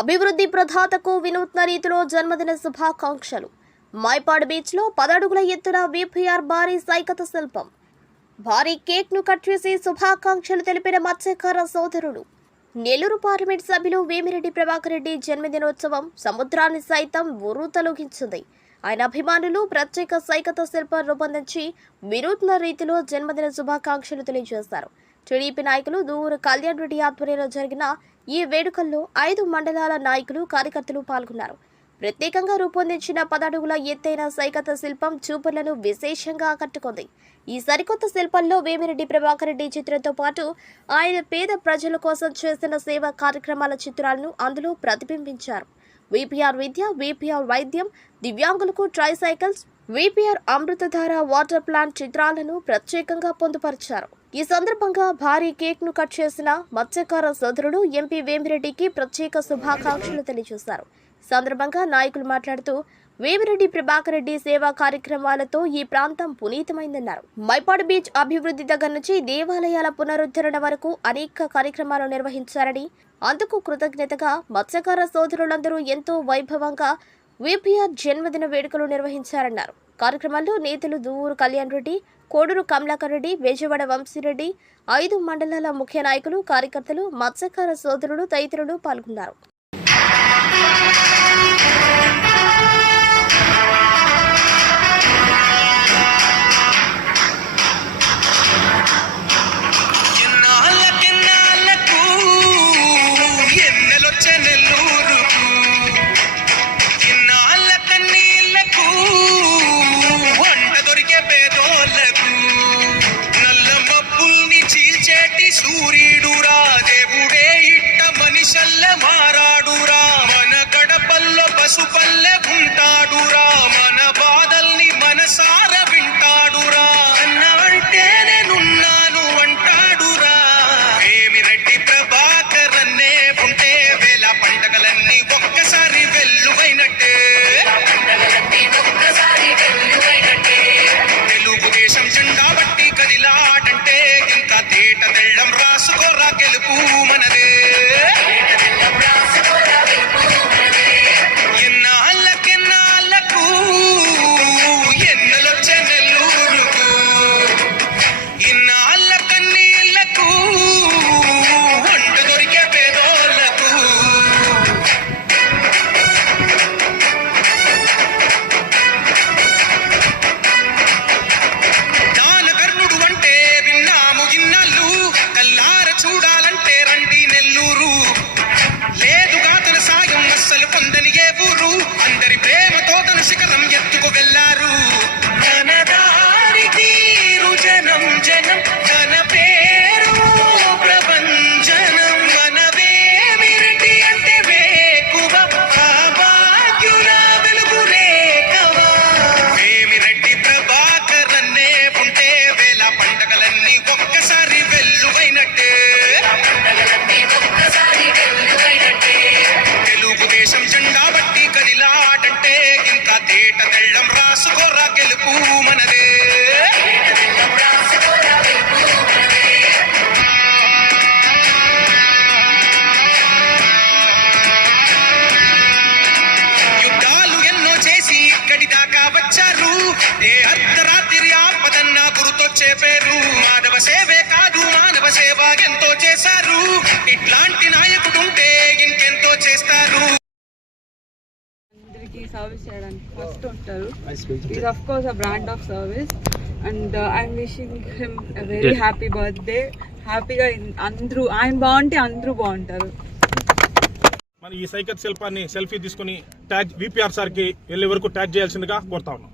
అభివృద్ధి ప్రధాతకు వినూత్న రీతిలో జన్మదిన శుభాకాంక్షలు. మైపాడు బీచ్లో పదడుగుల ఎత్తున విపిఆర్ భారీ సైకత శిల్పం. భారీ కేక్ను కట్ చేసి శుభాకాంక్షలు తెలిపిన మత్స్యకార సోదరుడు నెల్లూరు పార్లమెంట్ సభ్యులు వేమిరెడ్డి ప్రభాకర్ రెడ్డి జన్మదినోత్సవం సముద్రాన్ని సైతం ఉర్రూతలొగించింది ఆయన అభిమానులు ప్రత్యేక సైకత శిల్పం రూపొందించి వినూత్న రీతిలో జన్మదిన శుభాకాంక్షలు తెలియజేశారు. టీడీపీ నాయకులు దూరు కళ్యాణ్ రెడ్డి ఆధ్వర్యంలో జరిగిన ఈ వేడుకల్లో ఐదు మండలాల నాయకులు కార్యకర్తలు పాల్గొన్నారు. ప్రత్యేకంగా రూపొందించిన పదడుగుల ఎత్తైన సైకత శిల్పం చూపులను విశేషంగా ఆకట్టుకుంది. ఈ సరికొత్త శిల్పంలో వేమిరెడ్డి ప్రభాకర్ రెడ్డి చిత్రంతో పాటు ఆయన పేద ప్రజల కోసం చేసిన సేవా కార్యక్రమాల చిత్రాలను అందులో ప్రతిబింబించారు. విపిఆర్ విద్య విపిఆర్ వైద్యం దివ్యాంగులకు tricycles VPR Amrutadhara water plant చిత్రాలను ప్రత్యేకంగా పొందుపరిచారు. ఈ సందర్భంగా భారీ కేక్ను కట్ చేసిన మత్స్యకార సోదరుడు ఎంపీ వేమిరెడ్డికి ప్రత్యేక శుభాకాంక్షలు తెలియజేశారు. సందర్భంగా నాయకులు మాట్లాడుతూ వేమిరెడ్డి ప్రభాకర్ రెడ్డి సేవా కార్యక్రమాలతో ఈ ప్రాంతం పునీతమైందన్నారు. మైపాడు బీచ్ అభివృద్ధి దగ్గర నుంచి దేవాలయాల పునరుద్ధరణ వరకు అనేక కార్యక్రమాలు నిర్వహించారని అందుకు కృతజ్ఞతగా మత్స్యకార సోదరులందరూ ఎంతో వైభవంగా విపిఆర్ జన్మదిన వేడుకలు నిర్వహించారన్నారు. కార్యక్రమంలో నేతలు దూరు కళ్యాణ్ రెడ్డి కోడూరు కమలాకర్ రెడ్డి బేజవాడ వంశీరెడ్డి ఐదు మండలాల ముఖ్య నాయకులు కార్యకర్తలు మత్స్యకార సోదరులు తదితరులు పాల్గొన్నారు. ఇంకా తెళ్ళం రాసుకోరా గెలుపు మనదే. ఇంకా తెళ్ళం రాసుకోరా గెలుపు మనదే యుద్ధాలు ఎన్నో చేసి ఇక్కడి దాకా వచ్చారు. ఏ అర్ధరాత్రి ఆపదన్న గురుతొచ్చే పేరు. మాధవ సేవే కాదు మానవ సేవ ఎంతో చేశారు. ఇట్లాంటి నాయ సర్వీస్ చేయడానికి ఫస్ట్ ఉంటారు. Is of course a brand of service and I'm wishing him very happy birthday హ్యాపీగా అందరూ ఆయన బాగుంటే అందరూ బాగుంటారు. మన ఈ సైకత్ శిల్పాన్ని సెల్ఫీ తీసుకుని ట్యాగ్ విపిఆర్ సార్కి వెళ్ళే వరకు ట్యాగ్ చేయాల్సిందిగా కోరుతా ఉన్నాం.